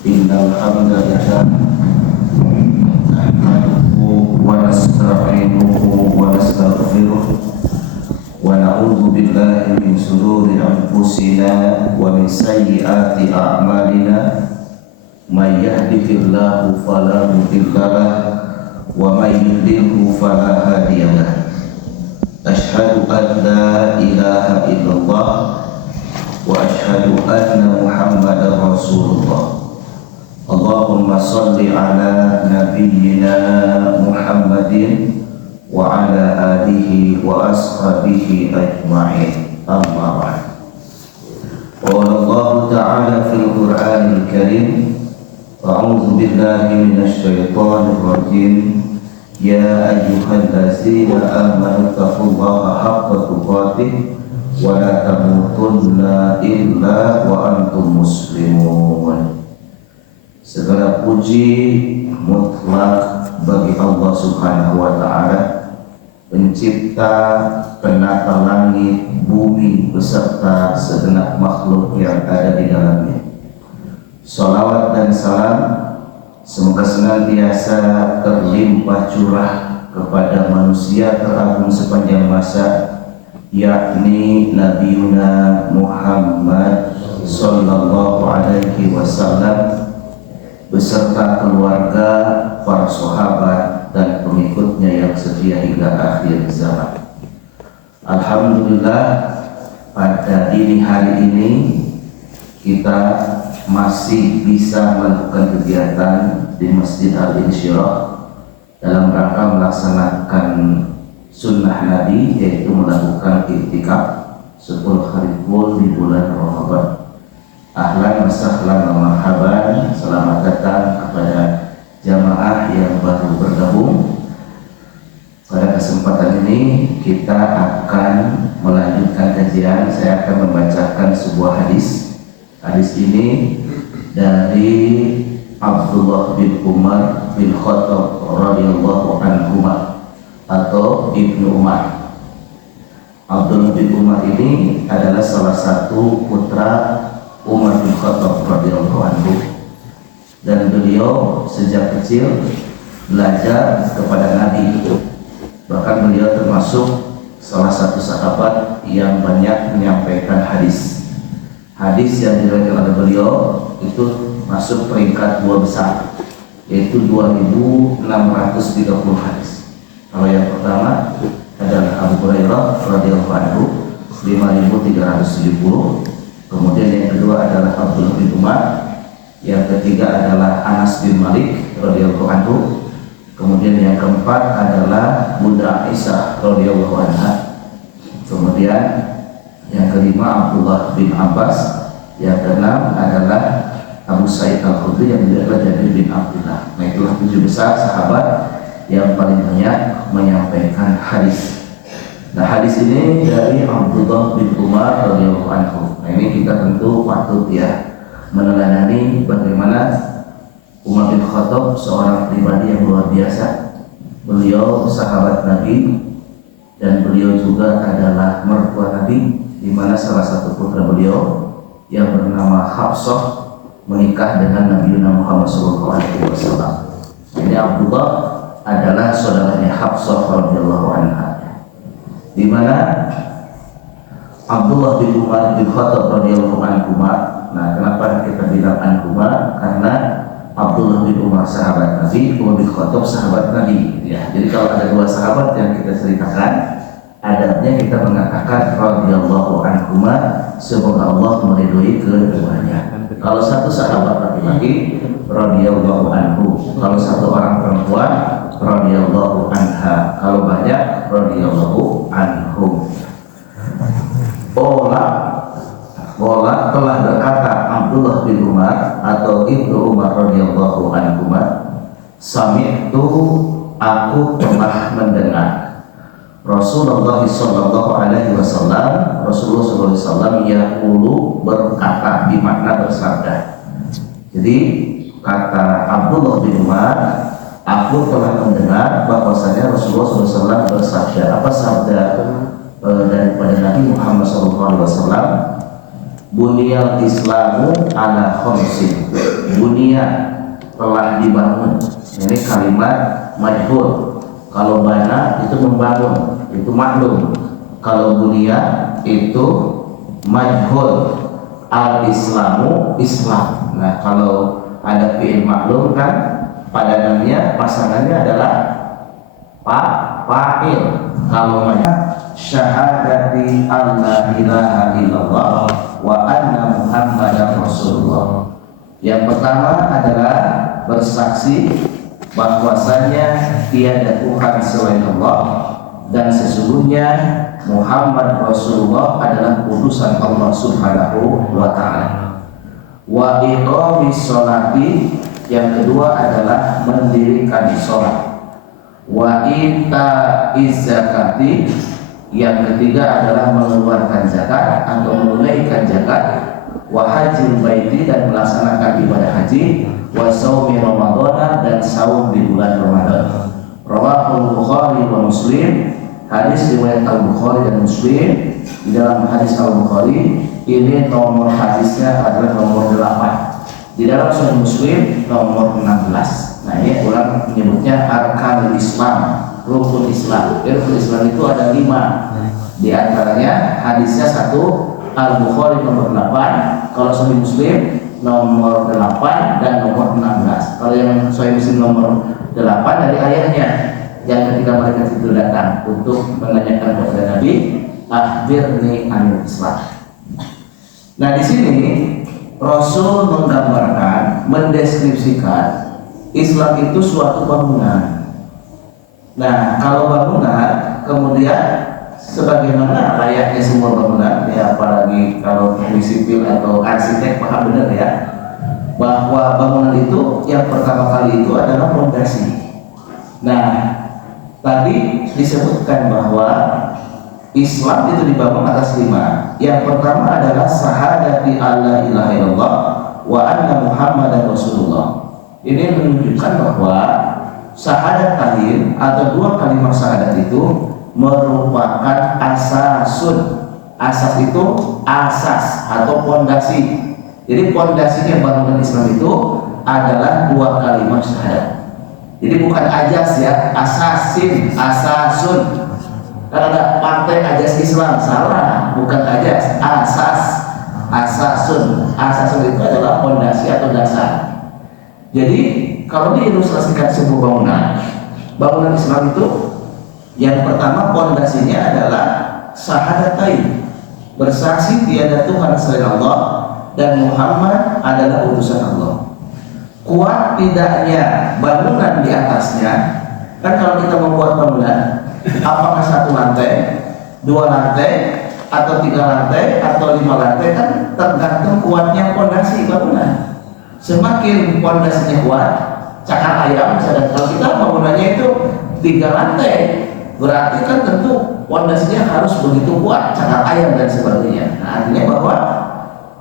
Innal hamdalillah nahmaduhu wa nasta'inuhu wa nastaghfiruh wa na'udzu billahi min shururi anfusina wa min sayyiati a'malina may yahdihillahu fala mudilla lahu wa may yudlilhu fala hadiya lahu. Asyhadu an la ilaha illallah wa asyhadu anna Muhammadar Rasulullah. Allahumma salli ala nabiyyina Muhammadin wa ala alihi wa ashabihi ajma'in. Amma ba'd. Qala Allah ta'ala fil Qur'anil Karim, a'udzu billahi minasy syaithanir rajim. Ya ayyuhallazina amanu taqullaha haqqa tuqatih wa la tamutunna illa wa antum muslimun. Segala puji mutlak bagi Allah Subhanahu wa Ta'ala, pencipta penata langit, bumi beserta segenap makhluk yang ada di dalamnya. Salawat dan salam semoga senantiasa terlimpah curah kepada manusia teragung sepanjang masa, yakni Nabiuna Muhammad sallallahu alaihi wasallam beserta keluarga, para sahabat dan pengikutnya yang setia hingga akhir zaman. Alhamdulillah, pada dini hari ini kita masih bisa melakukan kegiatan di Masjid Al-Insyirah dalam rangka melaksanakan sunnah Nabi, yaitu melakukan iktikaf 10 hari full di bulan Ramadan. Ahlan wa sahlan wa marhaban, selamat datang kepada jamaah yang baru bergabung. Pada kesempatan ini kita akan melanjutkan kajian. Saya akan membacakan sebuah hadis. Hadis ini dari Abdullah bin Umar bin Khattab radhiyallahu anhu atau Ibnu Umar. Abdullah bin Umar ini adalah salah satu putra Umar bin Khattab radhiyallahu anhu, dan beliau sejak kecil belajar kepada Nabi. Bahkan beliau termasuk salah satu sahabat yang banyak menyampaikan hadis. Hadis yang diriwayatkan oleh beliau itu masuk peringkat 2 besar, yaitu 2.630 hadis. Kalau yang pertama adalah Abu Hurairah radhiyallahu anhu 5.370. Kemudian yang kedua adalah Abdullah bin Umar, yang ketiga adalah Anas bin Malik radhiyallahu anhu, kemudian yang keempat adalah Bunda Aisyah radhiyallahu anha, kemudian yang kelima Abdullah bin Abbas, yang keenam adalah Abu Sa'id Al-Khudri yang adalah Jabir bin Abdullah. Nah, itulah 7 besar sahabat yang paling banyak menyampaikan hadis. Nah, hadis ini dari Abdullah bin Umar radhiyallahu anhu. Nah, ini kita tentu patut ya meneladani bagaimana Umar bin Khattab seorang pribadi yang luar biasa. Beliau sahabat Nabi dan beliau juga adalah mertua Nabi, di mana salah satu putra beliau yang bernama Hafsah menikah dengan Nabi Muhammad SAW. Ini Abdullah adalah saudaranya Hafsah radhiyallahu anha, di mana Abdullah bin Umar bin Khattab radhiyallahu anhu. Nah, kenapa kita bilang anhu? Karena Abdullah bin Umar sahabat Nabi, Umar bin Khattab sahabat Nabi. Ya, jadi kalau ada 2 sahabat yang kita ceritakan, adabnya kita mengatakan radhiyallahu anhu, semoga Allah meridhoi keduanya. Kalau satu sahabat laki-laki, radhiyallahu anhu. Kalau satu orang perempuan, radhiyallahu anha. Kalau banyak, radhiyallahu anhum. Bola telah berkata Abdullah bin Umar atau Ibnu Umar radhiyallahu anhu, sami'tu, aku telah mendengar Rasulullah sallallahu alaihi wasallam, Rasulullah sallallahu alaihi wasallam yaqulu, berkata, bermakna bersabda. Jadi kata Abdullah bin Umar, aku telah mendengar bahwasanya Rasulullah sallallahu alaihi wasallam bersabda. Apa sabda daripada Nabi Muhammad sallallahu alaihi wasallam? Bunyal Islamu ala khamsin. Bunia, telah dibangun. Ini kalimat majhul. Kalau bana itu membangun, itu maklum. Kalau bunia itu majhul. Al-Islamu Islam. Nah, kalau ada fi'il maklum kan padanannya pasangannya adalah fa'il. Kalau syahadati alla ilaha illallah wa anna muhammadar rasulullah. Yang pertama adalah bersaksi bahwasanya tiada Tuhan selain Allah dan sesungguhnya Muhammad Rasulullah adalah utusan Allah Subhanahu wa ta'ala. Wa iqamis sholati, yang kedua adalah mendirikan sholat. Wa ita'iz zakati, yang ketiga adalah mengeluarkan zakat atau menunaikan zakat. Wa hajjil baiti, dan melaksanakan ibadah haji. Wa shaumi ramadhana, dan saum di bulan Ramadan. Rawahul Bukhari wa Muslim, hadis riwayat Al-Bukhari dan Muslim. Di dalam hadis Al-Bukhari ini nomor hadisnya adalah nomor 8. Di dalam Sahih Muslim nomor 16. Nah, ini ulang menyebutnya arkanul Islam, rukun Islam. Rukun Islam itu ada 5. Di antaranya hadisnya 1 Al-Bukhari nomor 8, kalau Sahih Muslim nomor 8 dan nomor 16. Kalau yang Sahih Muslim nomor 8 dari ayahnya, yang ketika mereka itu datang untuk menanyakan kepada Nabi, akhbirni anil Islam. Nah, di sini Rasul menggambarkan, mendeskripsikan Islam itu suatu bangunan. Nah, kalau bangunan kemudian sebagaimana layaknya semua bangunan, ya apalagi kalau teknik sipil atau arsitek paham benar ya, bahwa bangunan itu yang pertama kali itu adalah fondasi. Nah, tadi disebutkan bahwa Islam itu dibangun atas 5. Yang pertama adalah syahadati alla ilaha illallah wa anna muhammadar rasulullah. Ini menunjukkan bahwa syahadat tahir atau 2 kalimat syahadat itu merupakan asasun. Asas itu asas atau fondasi. Jadi fondasinya bangunan Islam itu adalah 2 kalimat syahadat. Jadi bukan ajas ya, asasin, asasun. Kalau ada partai ajas Islam, salah, bukan ajas, asas, asasun. Asasun itu adalah fondasi atau dasar. Jadi kalau diilustrasikan sebuah bangunan Islam itu yang pertama fondasinya adalah syahadatain, bersaksi tiada Tuhan selain Allah dan Muhammad adalah utusan Allah. Kuat tidaknya bangunan di atasnya, kan kalau kita membuat bangunan, apakah 1 lantai, 2 lantai, atau 3 lantai, atau 5 lantai, kan tergantung kuatnya fondasi bangunan. Semakin fondasinya kuat, cakar ayam misalnya, kalau kita bangunannya itu 3 lantai, berarti kan tentu fondasinya harus begitu kuat, cakar ayam dan sebagainya. Nah, artinya bahwa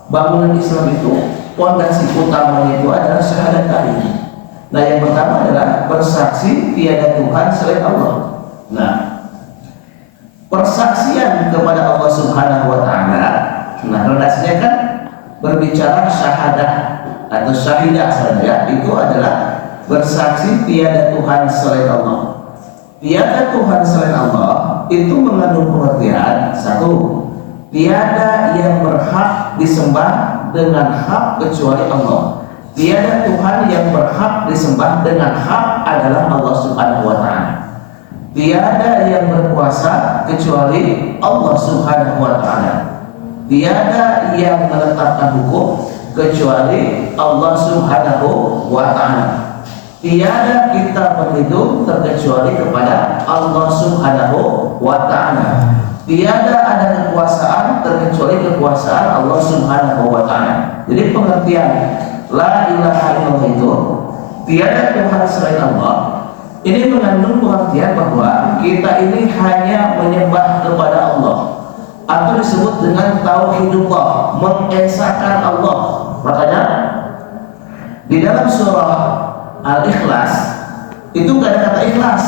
bangunan Islam itu fondasi utamanya itu adalah syahadat tadi. Nah, yang pertama adalah bersaksi tiada Tuhan selain Allah. Nah, persaksian kepada Allah Subhanahu wa ta'ala, nah fondasinya kan berbicara syahadah atau syahidah saja, itu adalah bersaksi tiada Tuhan selain Allah. Tiada Tuhan selain Allah itu mengandung pengertian 1, tiada yang berhak disembah dengan hak kecuali Allah. Tiada Tuhan yang berhak disembah dengan hak adalah Allah Subhanahu wa ta'ala. Tiada yang berkuasa kecuali Allah Subhanahu wa ta'ala. Tiada yang menetapkan hukum kecuali Allah Subhanahu wa ta'ala. Tiada kita berlindung terkecuali kepada Allah Subhanahu wa ta'ala. Tiada ada kekuasaan terkecuali kekuasaan Allah Subhanahu wa ta'ala. Jadi pengertian la ilaha illallah itu tiada Tuhan selain Allah, ini mengandung pengertian bahwa kita ini hanya menyembah kepada Allah, atau disebut dengan tauhidullah, mengesahkan Allah. Makanya di dalam surah Al-Ikhlas itu gak ada kata ikhlas.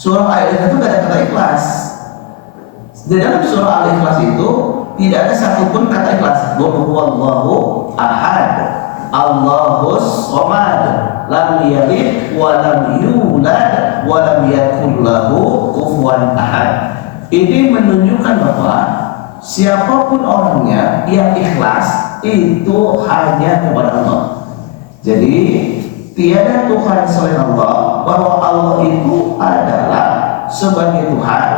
Surah Al-Ikhlas itu gak ada kata ikhlas. Di dalam surah Al-Ikhlas itu tidak ada satupun kata ikhlas. Wallahu ahad. Allahus Somad, lam yalid wa lam yulad wa lam yakul lahu kufuwan ahad. Ini menunjukkan bahwa siapapun orangnya yang ikhlas itu hanya kepada Allah. Jadi tiada Tuhan selain Allah, bahwa Allah itu adalah sebagai Tuhan,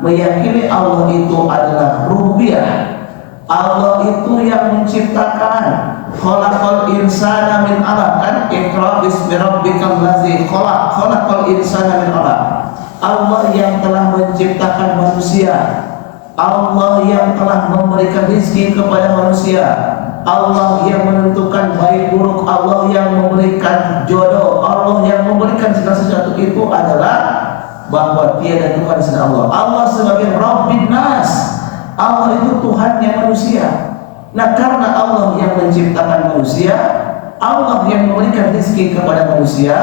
meyakini Allah itu adalah rububiyah. Allah itu yang menciptakan. Khalaqal insana min 'alaq, kan? Iqra bismi rabbikal ladzi khalaq. Khalaqal insana min 'alaq. Allah yang telah menciptakan manusia. Allah yang telah memberikan rezeki kepada manusia. Allah yang menentukan baik buruk. Allah yang memberikan jodoh. Allah yang memberikan segala sesuatu. Itu adalah bahwa tiada Tuhan selain Allah. Allah sebagai Rabbin Nas. Allah itu Tuhannya manusia. Nah, karena Allah yang menciptakan manusia, Allah yang memberikan rezeki kepada manusia,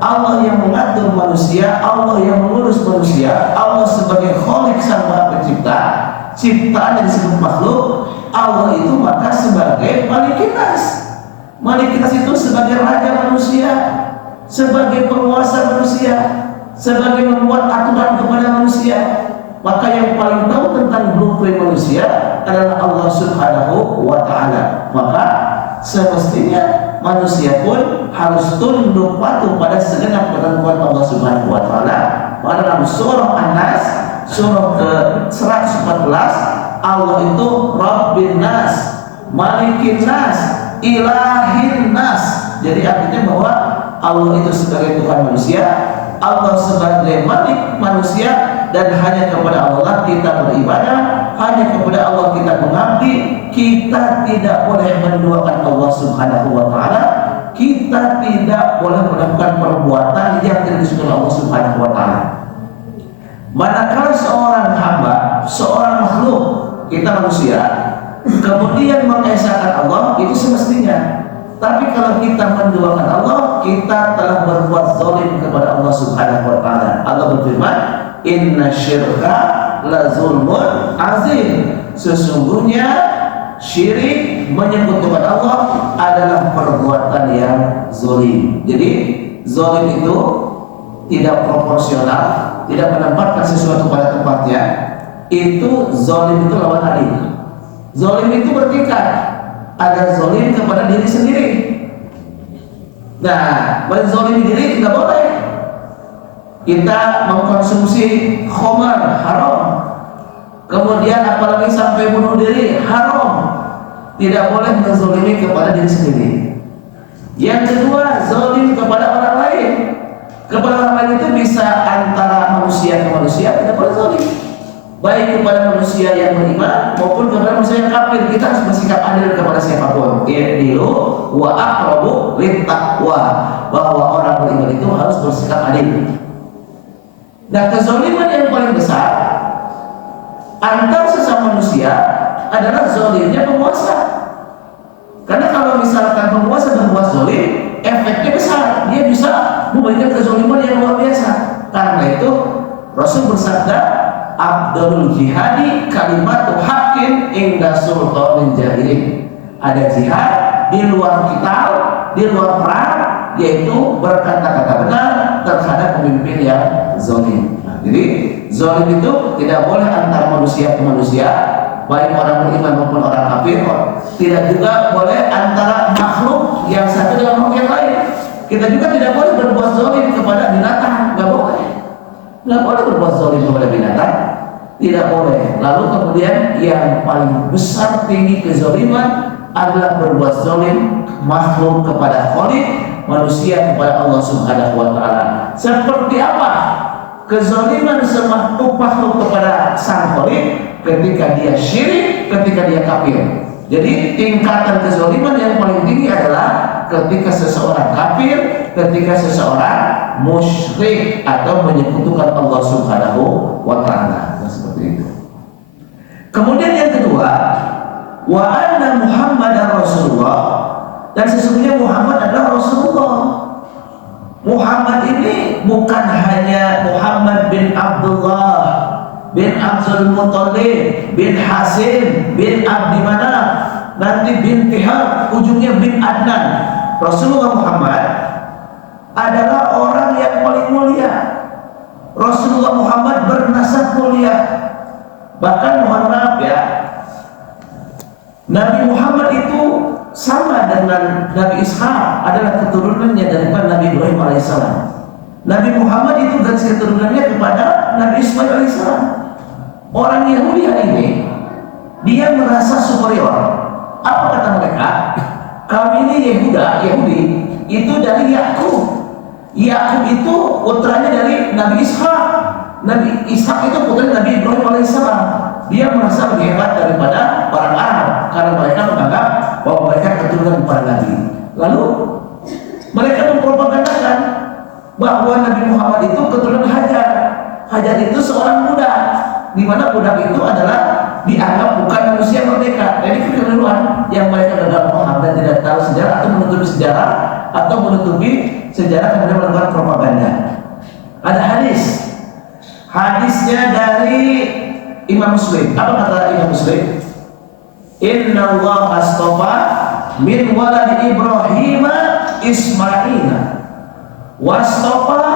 Allah yang mengatur manusia, Allah yang mengurus manusia, Allah sebagai Khalik Sang Maha Pencipta, ciptaan yang disebut makhluk, Allah itu maka sebagai Malikin Nas. Malikin Nas itu sebagai raja manusia, sebagai penguasa manusia, sebagai membuat aturan kepada manusia. Maka yang paling tahu tentang blueprint manusia adalah Allah Subhanahu wa Ta'ala. Maka semestinya manusia pun harus tunduk patuh pada segenap ketentuan Allah Subhanahu wa Ta'ala. Pada dalam surah An-Nas, surah ke-114, Allah itu Rabbin Nas, Malikin Nas, Ilahin Nas. Jadi artinya bahwa Allah itu sebagai Tuhan manusia, Allah sebagai Malik manusia, dan hanya kepada Allah kita beribadah, hanya kepada Allah kita mengabdi. Kita tidak boleh menduakan Allah Subhanahu wa Ta'ala. Kita tidak boleh melakukan perbuatan yang tidak disukai Allah Subhanahu wa Ta'ala. Manakala seorang hamba, seorang makhluk, kita manusia, kemudian mengesahkan Allah, itu semestinya. Tapi kalau kita menduakan Allah, kita telah berbuat zalim kepada Allah Subhanahu wa Ta'ala. Allah berfirman, inna syirka la zulmun azim. Sesungguhnya syirik, menyekutukan Allah, adalah perbuatan yang zalim. Jadi zalim itu tidak proporsional, tidak menempatkan sesuatu pada tempatnya. Itu zalim itu lawan adil. Zalim itu bertingkat. Ada zalim kepada diri sendiri. Nah, menzalimi diri tidak boleh. Kita mengkonsumsi khamar haram. Kemudian apalagi sampai bunuh diri haram. Tidak boleh menzalimi kepada diri sendiri. Yang kedua, zalim kepada orang lain. Kepada orang lain itu bisa antara manusia ke manusia, tidak boleh zalim. Baik kepada manusia yang beriman maupun kepada manusia yang kafir, kita harus bersikap adil kepada siapapun. I'dilu wa aqrabu littaqwa, bahwa orang beriman itu harus bersikap adil. Nah, kezaliman yang paling besar antar sesama manusia adalah zalimnya penguasa. Karena kalau misalkan penguasa berbuat zalim, efeknya besar. Dia bisa memberikan kezaliman yang luar biasa. Karena itu Rasul bersabda, Abdul jihadi kalimatu haqqin inda sultanin jahilin. Ada jihad di luar kital, di luar perang, yaitu berkata-kata benar terhadap pemimpin yang zalim. Nah, jadi zalim itu tidak boleh antara manusia ke manusia, baik orang beriman maupun orang kafir. Tidak juga boleh antara makhluk yang satu dengan makhluk yang lain. Kita juga tidak boleh berbuat zalim kepada binatang, nggak boleh. Nggak boleh berbuat zalim kepada binatang, tidak boleh. Lalu kemudian yang paling besar tinggi kezaliman adalah berbuat zalim makhluk kepada Khalik, manusia kepada Allah Subhanahu wa Ta'ala. Seperti apa kezaliman semakhluk makhluk kepada Sang Khalik? Ketika dia syirik, ketika dia kafir. Jadi tingkatan kezaliman yang paling tinggi adalah ketika seseorang kafir, ketika seseorang musyrik atau menyekutukan Allah Subhanahu wa Ta'ala. Seperti itu. Kemudian yang kedua, wa anna Muhammadar Rasulullah, dan sesungguhnya Muhammad adalah Rasulullah. Muhammad ini bukan hanya Muhammad bin Abdullah bin Abdul Muttalib bin Hasim bin Abdi Manaf, nanti bin Tihar, ujungnya bin Adnan. Rasulullah Muhammad adalah orang yang paling mulia. Rasulullah Muhammad bernasab mulia. Bahkan mohon maaf ya, Nabi Muhammad itu sama dengan Nabi Ishaq, adalah keturunannya daripada Nabi Ibrahim alaihissalam. Nabi Muhammad itu garis keturunannya kepada Nabi Ismail alaihissalam. Orang Yahudi hari ini dia merasa superior. Apa kata mereka? Kami ini Yahudi itu dari Yakub. Yakub itu putranya dari Nabi Ishaq. Nabi Ishaq itu putra Nabi Ibrahim alaihissalam. Dia merasa lebih hebat daripada orang Arab karena mereka menganggap bahwa mereka keturunan para nabi. Lalu mereka mempropagandakan bahwa Nabi Muhammad itu keturunan Hajar. Hajar itu seorang budak, di mana budak itu adalah dianggap bukan manusia merdeka. Jadi kekeliruan yang mereka gagal paham dan tidak tahu sejarah atau menutupi sejarah kemudian melakukan propaganda. Ada hadisnya dari Imam Muslim. Apa kata Imam Muslim? Inna Allah astafa min waladi Ibrahim Ismaila wastafa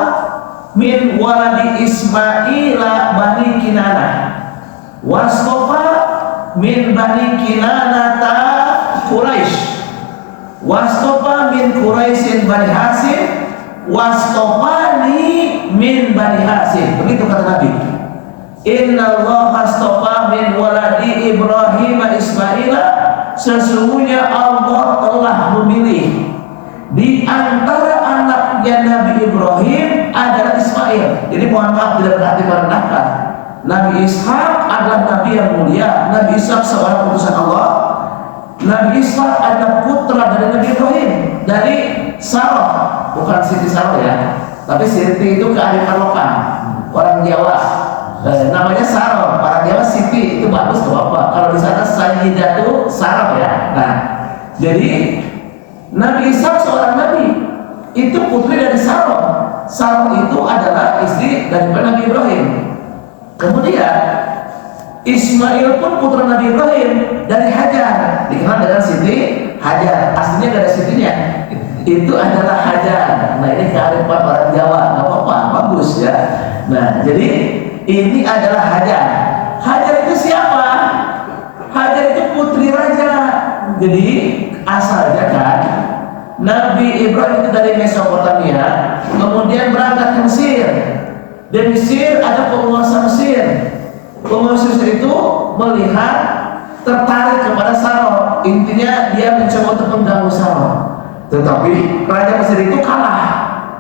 min waladi Ismaila bani Kinanah wastafa min bani Kinanata Quraisy wastafa min Quraisyin bani Hasim wastafani min bani Hasim. Begitu kata Nabi. Inna Allah astafa min waladi Ibrahim Ismaila, sesungguhnya Allah telah memilih di antara anaknya Nabi Ibrahim adalah Ismail. Jadi mohon maaf tidak berarti merendahkan. Nabi Ishaq adalah Nabi yang mulia. Nabi Ishaq seorang utusan Allah. Nabi Ishaq adalah putra dari Nabi Ibrahim, dari Sarah, bukan Siti Sarah ya, tapi Siti itu kearifan lokal orang Jawa. Namanya Sarah, orang Jawa Siti itu bagus tuh apa? Kalau di sana Sayyidah itu Sarah ya. Nah, jadi Nabi Ishaq seorang nabi itu putri dari Sarah. Sarah itu adalah istri daripada Nabi Ibrahim. Kemudian Ismail pun putra Nabi Ibrahim dari Hajar, dikenal dengan Siti Hajar. Aslinya gak ada Sitinya, itu adalah Hajar. Nah ini kearifan orang Jawa, nggak apa-apa, bagus ya. Nah jadi ini adalah Hajar. Hajar itu siapa? Hajar itu putri raja. Jadi asalnya kan Nabi Ibrahim itu dari Mesopotamia, kemudian berangkat ke Mesir. Di Mesir ada penguasa Mesir. Penguasa Mesir itu melihat tertarik kepada Sarah. Intinya dia mencoba untuk mengganggu Sarah. Tetapi raja Mesir itu kalah.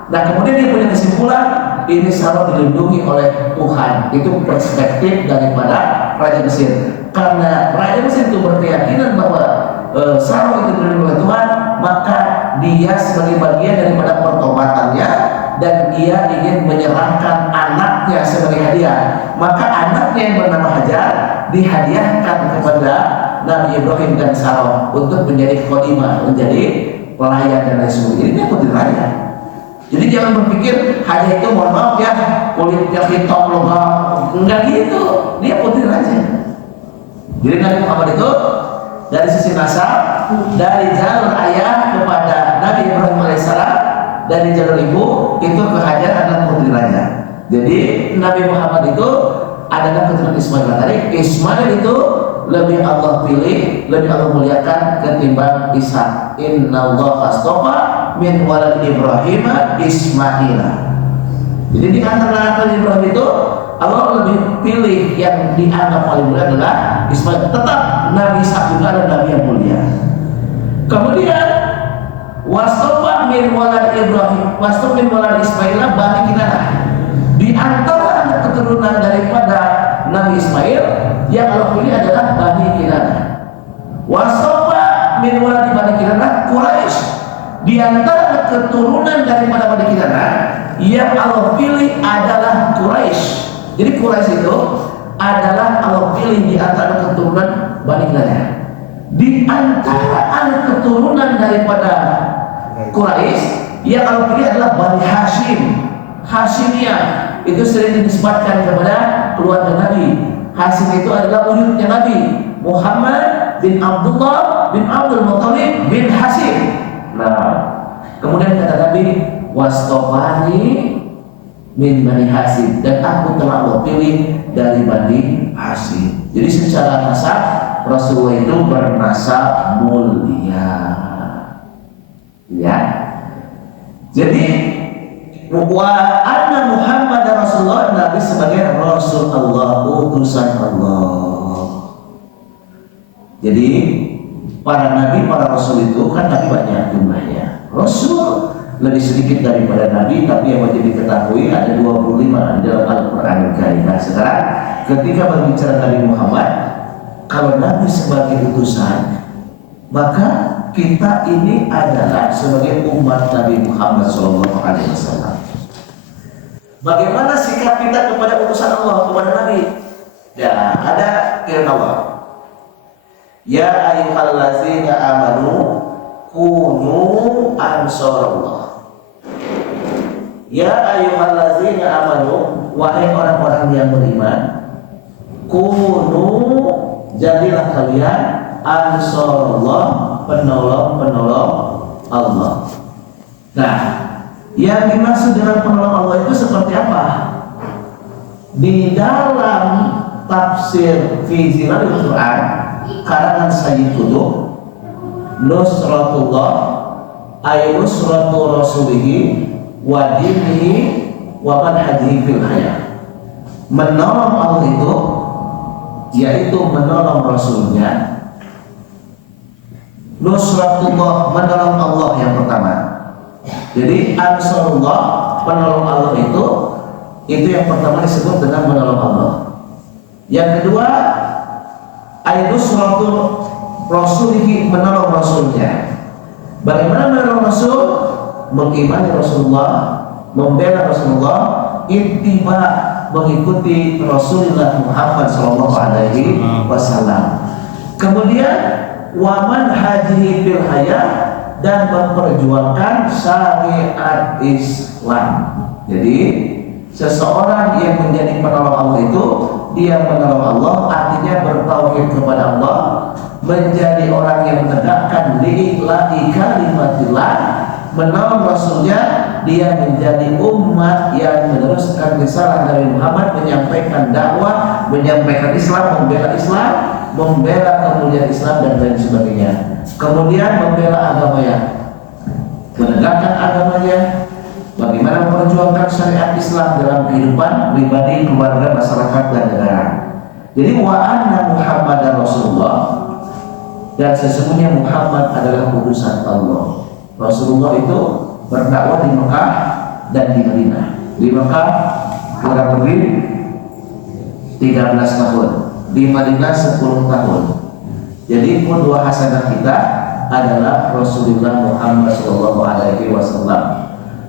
Nah kemudian dia punya kesimpulan, ini Sarah dilindungi oleh Tuhan. Itu perspektif daripada raja Mesir. Karena raja Mesir itu berkeyakinan bahwa Sarah itu dilindungi oleh Tuhan, maka dia sebagai bagian daripada pertobatannya dan dia ingin menyerahkan anaknya sebagai hadiah. Maka anaknya yang bernama Hajar dihadiahkan kepada Nabi Ibrahim dan Sarah untuk menjadi khodimah, menjadi pelayan dan lain sebagainya. Ini putri raja. Jadi jangan berpikir Hajar itu mohon maaf ya kulitnya hitam logam, enggak gitu. Dia putri raja. Jadi Nabi Muhammad itu dari sisi nasab, dari jalur ayah kepada Nabi Ibrahim alaihissalam, dari jalur ibu itu ke Hajar adalah putri raja. Jadi Nabi Muhammad itu adalah keturunan Ismail. Tadi Ismail itu lebih Allah pilih, lebih Allah muliakan ketimbang Ishak. Inna Allah astafa min walad Ibrahim Ismaila. Jadi di antara anak Ibrahim itu Allah lebih pilih yang dianggap paling mulia adalah Ismail. Tetap Nabi Ishak juga adalah Nabi yang mulia. Kemudian wastafa min walad Ibrahim, wastafa min walad Ismaila bani Kinanah. Di antara anak keturunan daripada Nabi Ismail yang Allah pilih adalah Bani Kinanah. Wastafa min walad Bani Kinanah Quraisy. Di antara keturunan daripada Bani Kinanah yang Allah pilih adalah Quraisy. Jadi Quraisy itu adalah Allah pilih di antara keturunan Bani Kinanah. Di antara anak keturunan daripada Quraisy yang Allah pilih adalah Bani Hashim. Hashimiyah itu sering dinisbatkan kepada keluarga Nabi. Hashim itu adalah uyutnya Nabi Muhammad bin Abdullah bin Abdul Muttalib bin Hashim. Nah, Kemudian kata Nabi, wastofani min Bani Hasyim, dan aku telah Allah pilih dari Bani Hasyim. Jadi secara nasab Rasulullah itu bernasab mulia. Ya. Jadi wa anna Muhammad Rasulullah, Nabi sebagai Rasul Allah, utusan Allah. Jadi para nabi, para rasul itu kan Nabi banyak jumlahnya. Rasul lebih sedikit daripada nabi, tapi yang wajib diketahui ada 25 di dalam Al-Qur'an Al-Karim. Nah, sekarang ketika berbicara Nabi Muhammad, kalau nabi sebagai utusan, maka kita ini adalah sebagai umat Nabi Muhammad SAW. Bagaimana sikap kita kepada utusan Allah, kepada Nabi? Ya, ada firman Allah. Ya ayyuhallazina amanu kunu ansarallah. Ya ayyuhallazina amanu, wahai orang-orang yang beriman, kunu, jadilah kalian ansarallah, penolong-penolong Allah. Nah, yang dimaksud dengan penolong Allah itu seperti apa? Di dalam tafsir fi Zilalil Quran karangan Sayyid Qutb, nusratullah ay nusratu rasulihi wa dinihi wa manhajihi fil hayat. Menolong Allah itu yaitu menolong Rasulnya. Nusratullah, menolong Allah yang pertama. Jadi ansarullah, penolong Allah itu yang pertama disebut dengan menolong Allah. Yang kedua, nusratul rasulihi, menolong Rasulnya. Bagaimana menolong Rasul? Mengimani Rasulullah, membela Rasulullah, ittiba, mengikuti Rasulullah Muhammad SAW. Kemudian waman hajihi fil hayat, dan memperjuangkan syariat Islam. Jadi seseorang yang menjadi penolong Allah itu, dia menolong Allah artinya bertauhid kepada Allah, menjadi orang yang menegakkan lillahi kalimatillah, menolong Rasulnya, dia menjadi umat yang meneruskan risalah Nabi Muhammad, menyampaikan dakwah, menyampaikan Islam, membela kemuliaan Islam dan lain sebagainya. Kemudian membela agamanya, menegakkan agamanya, bagaimana memperjuangkan syariat Islam dalam kehidupan pribadi, keluarga, masyarakat dan negara. Jadi wa anna Muhammadar Rasulullah, dan sesungguhnya Muhammad adalah utusan Allah. Rasulullah itu berdakwah di Mekah dan di Madinah. Di Mekah kurang lebih 13 tahun, di Madinah 10 tahun. Jadi qudwah hasanah kita adalah Rasulullah Muhammad SAW.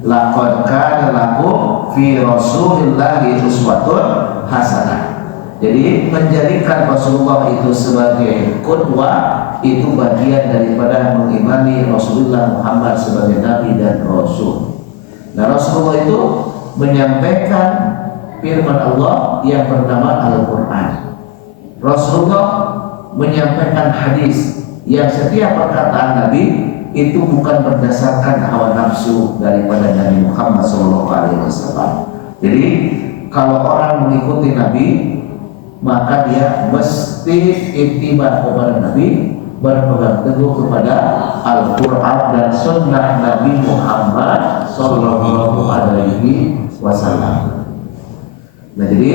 Laqad kana lakum fi Rasulillahi uswatun hasanah. Jadi menjadikan Rasulullah itu sebagai qudwah itu bagian daripada mengimani Rasulullah Muhammad sebagai Nabi dan Rasul. Nah, Rasulullah itu menyampaikan firman Allah yang bernama Al-Quran. Rasulullah menyampaikan hadis yang setiap perkataan Nabi itu bukan berdasarkan hawa nafsu daripada Nabi Muhammad SAW. Jadi kalau orang mengikuti Nabi, maka dia mesti ittiba kepada Nabi, berpegang teguh kepada Al-Quran dan Sunnah Nabi Muhammad SAW. Nah, jadi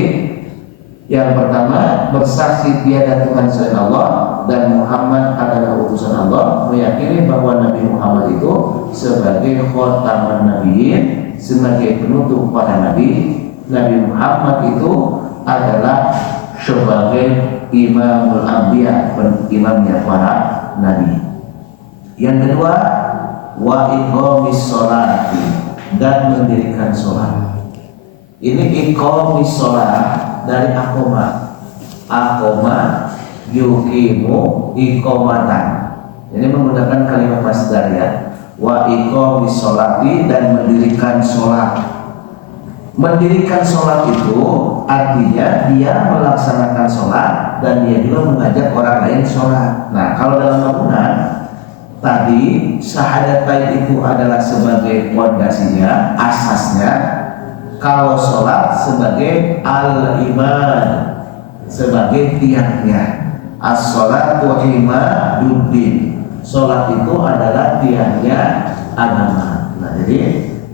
yang pertama, bersaksi tiada Tuhan selain Allah dan Muhammad adalah utusan Allah, meyakini bahwa Nabi Muhammad itu sebagai khataman nabiyyin, sebagai penutup para nabi. Nabi Muhammad itu adalah sebagai imamul anbiya, imamnya para nabi. Yang kedua, wa iqamis sholati, dan mendirikan sholat. Ini iqamis sholat dari akoma yukimu iqomatan. Ini menggunakan kalimat masdar ya. Wa iqamis sholati, dan mendirikan sholat. Mendirikan sholat itu artinya dia melaksanakan sholat dan dia juga mengajak orang lain sholat. Nah, kalau dalam bangunan tadi syahadatain itu adalah sebagai fondasinya, asasnya. Kalau sholat sebagai al-iman, sebagai tiangnya. As-sholatu imaduddin. Sholat itu adalah tiangnya agama. Nah, jadi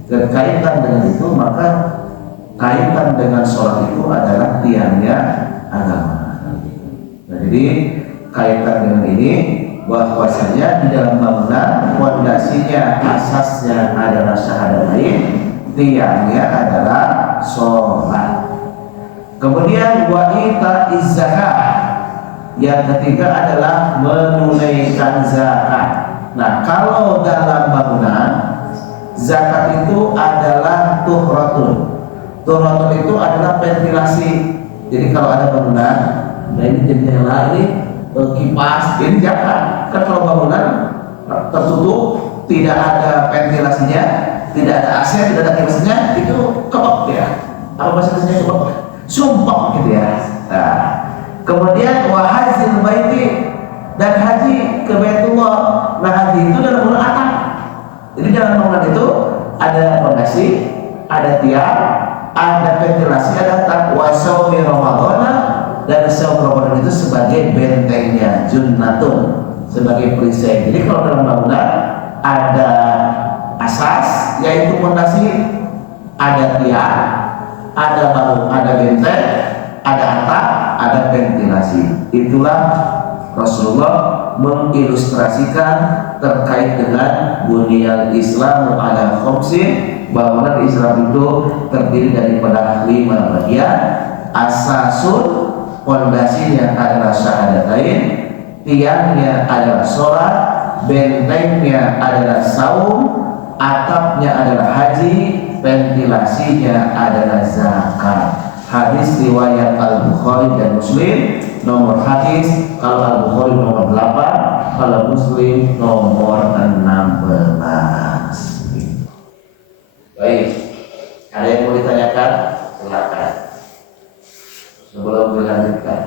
berkaitan dengan itu, maka kaitan dengan sholat itu adalah tiangnya agama. Nah, jadi kaitan dengan ini bahwasanya di dalam bangunan fondasinya, asasnya adalah syahadatain, tiangnya adalah sholat. Kemudian wa itaiz zakat, yang ketiga adalah menunaikan zakat. Nah, kalau dalam bangunan zakat itu adalah tuhratun. Tuhratun itu adalah ventilasi. Jadi kalau ada bangunan, nah ini jendela, ini kipas, ini zakat. Kan kalau bangunan tertutup, tidak ada ventilasinya, tidak ada AC, tidak ada kipasnya, itu kebak ya. Apa bahasa Indonesia kebak? Sumpah gitu ya. Nah, kemudian wahazil baiti, dan haji ke Baitullah. Nah, haji itu dalam bangunan atap. Jadi dalam bangunan itu ada fondasi, ada tiang, ada ventilasi, ada atap. Wa shaumi Ramadan, dan saum Ramadan itu sebagai bentengnya, junnatun, sebagai perisai. Jadi kalau dalam bangunan ada asas, yaitu fondasi, ada tiang, ada bangun, ada benteng, ada atap, ada ventilasi. Itulah Rasulullah mengilustrasikan terkait dengan bunyal Islam ala khamsin, bangunan Islam itu terdiri daripada 5 bagian. Asasun, fondasinya adalah syahadatain, tiangnya adalah sholat, bentengnya adalah saum, atapnya adalah haji, ventilasinya adalah zakat. Hadis riwayat Al-Bukhari dan Muslim. Nomor hadis kalau Al-Bukhari nomor 8, kalau Muslim nomor 16. Baik, ada yang mau ditanyakan? Silakan. Sebelum dilanjutkan.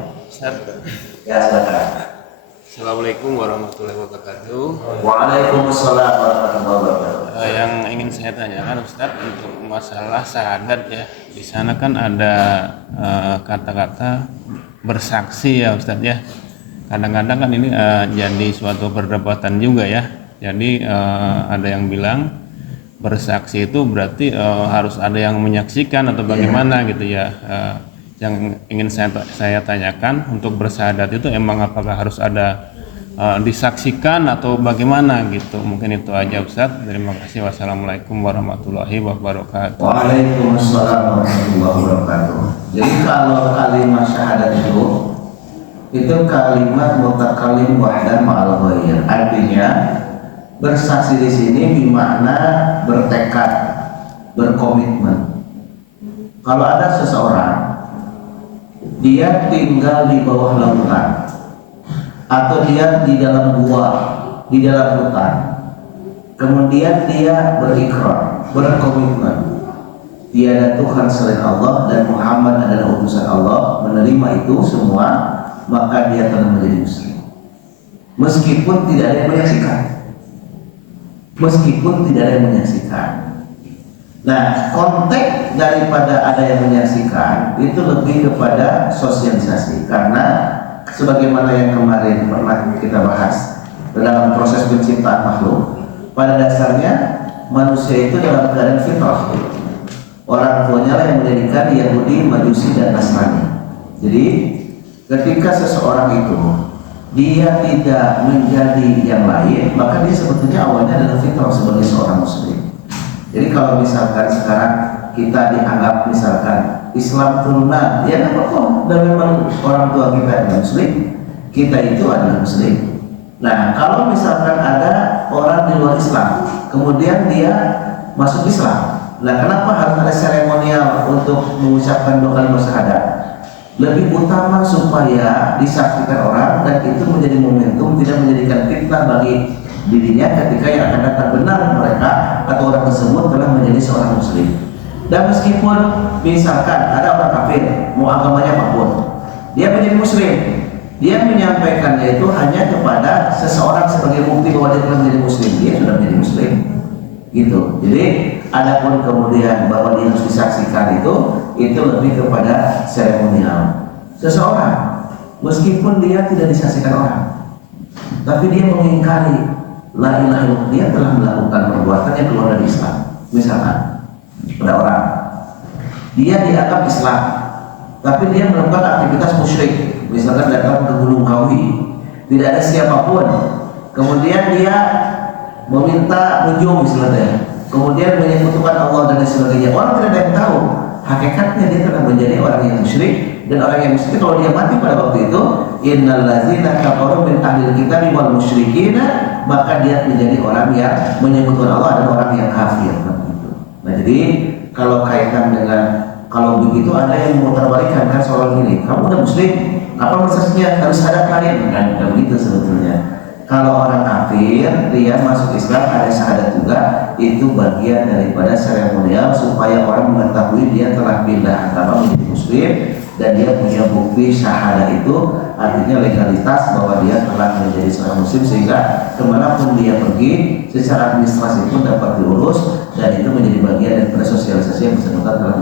Ya, silakan. Assalamualaikum warahmatullahi wabarakatuh. Waalaikumsalam warahmatullahi wabarakatuh. Yang ingin saya tanyakan Ustadz untuk masalah syahadat ya, di sana kan ada kata-kata bersaksi ya Ustadz ya. Kadang-kadang kan ini jadi suatu perdebatan juga ya. Jadi ada yang bilang bersaksi itu berarti harus ada yang menyaksikan atau bagaimana gitu ya. Yang ingin saya tanyakan, untuk bersyahadat itu emang apakah harus ada disaksikan atau bagaimana gitu? Mungkin itu aja Ustadz. Terima kasih. Wassalamualaikum warahmatullahi wabarakatuh. Waalaikumsalam warahmatullahi wabarakatuh. Jadi kalau kalimat syahadat itu kalimat mutakallim wahdan ma'al ghair. Artinya bersaksi di sini bermakna bertekad, berkomitmen. Kalau ada seseorang dia tinggal di bawah lautan atau dia di dalam gua, di dalam hutan, kemudian dia berikrar, berkomitmen tiada Tuhan selain Allah dan Muhammad adalah utusan Allah, menerima itu semua, maka dia telah menjadi muslim. Meskipun tidak ada yang menyaksikan, meskipun tidak ada yang menyaksikan. Nah, konteks daripada ada yang menyaksikan itu lebih kepada sosialisasi, karena sebagaimana yang kemarin pernah kita bahas dalam proses penciptaan makhluk, pada dasarnya manusia itu dalam keadaan fitrah. Orang tuanya lah yang menjadikan Yahudi, Majusi dan Nasrani. Jadi ketika seseorang itu dia tidak menjadi yang lain, maka dia sebetulnya awalnya adalah fitrah sebagai seorang muslim. Jadi kalau misalkan sekarang kita dianggap misalkan Islam turunan, ya nggak apa-apa, dan memang orang tua kita adalah muslim, kita itu adalah muslim. Nah, kalau misalkan ada orang di luar Islam, kemudian dia masuk Islam, nah kenapa harus ada seremonial untuk mengucapkan 2 kalimat syahadat? Lebih utama supaya disaksikan orang, dan itu menjadi momentum, tidak menjadikan fitnah bagi dirinya ketika yang akan datang benar mereka atau orang tersebut telah menjadi seorang muslim. Dan meskipun misalkan ada orang kafir, mau agamanya apapun, dia menjadi muslim, Dia menyampaikannya itu hanya kepada seseorang sebagai bukti bahwa dia telah menjadi muslim. Dia sudah menjadi muslim, gitu. Jadi adapun kemudian bahwa dia harus disaksikan itu lebih kepada seremonial. Seseorang meskipun dia tidak disaksikan orang, tapi dia mengingkari la ilaha illallah, dia telah melakukan perbuatan yang keluar dari Islam. Misalkan pada orang, dia dianggap Islam, tapi dia melakukan aktivitas musyrik. Misalkan datang ke Gunung Kawi, tidak ada siapapun, kemudian dia meminta nujum misalnya, kemudian menyekutukan Allah dan sebagainya. Orang tidak ada yang tahu, hakikatnya dia telah menjadi orang yang musyrik. Dan orang yang musyrik kalau dia mati pada waktu itu, innal ladzina kafaru min ahlil kitabi wal musyrikin, maka dia menjadi orang yang menyekutukan Allah dan orang yang kafir. Nah, jadi kalau kaitan dengan kalau begitu ada yang memutarbalikkan kan soal ini, kamu udah muslim, apa maksudnya harus ada lain? Kan begitu sebetulnya. Kalau orang kafir dia masuk Islam ada syahadat juga, itu bagian daripada seremonial supaya orang mengetahui dia telah pindah agama menjadi muslim dan dia punya bukti syahadat, itu artinya legalitas bahwa dia telah menjadi seorang muslim, sehingga kemanapun dia pergi secara administrasi pun dapat diurus dan itu menjadi bagian daripada sosialisasi yang bersangkutan telah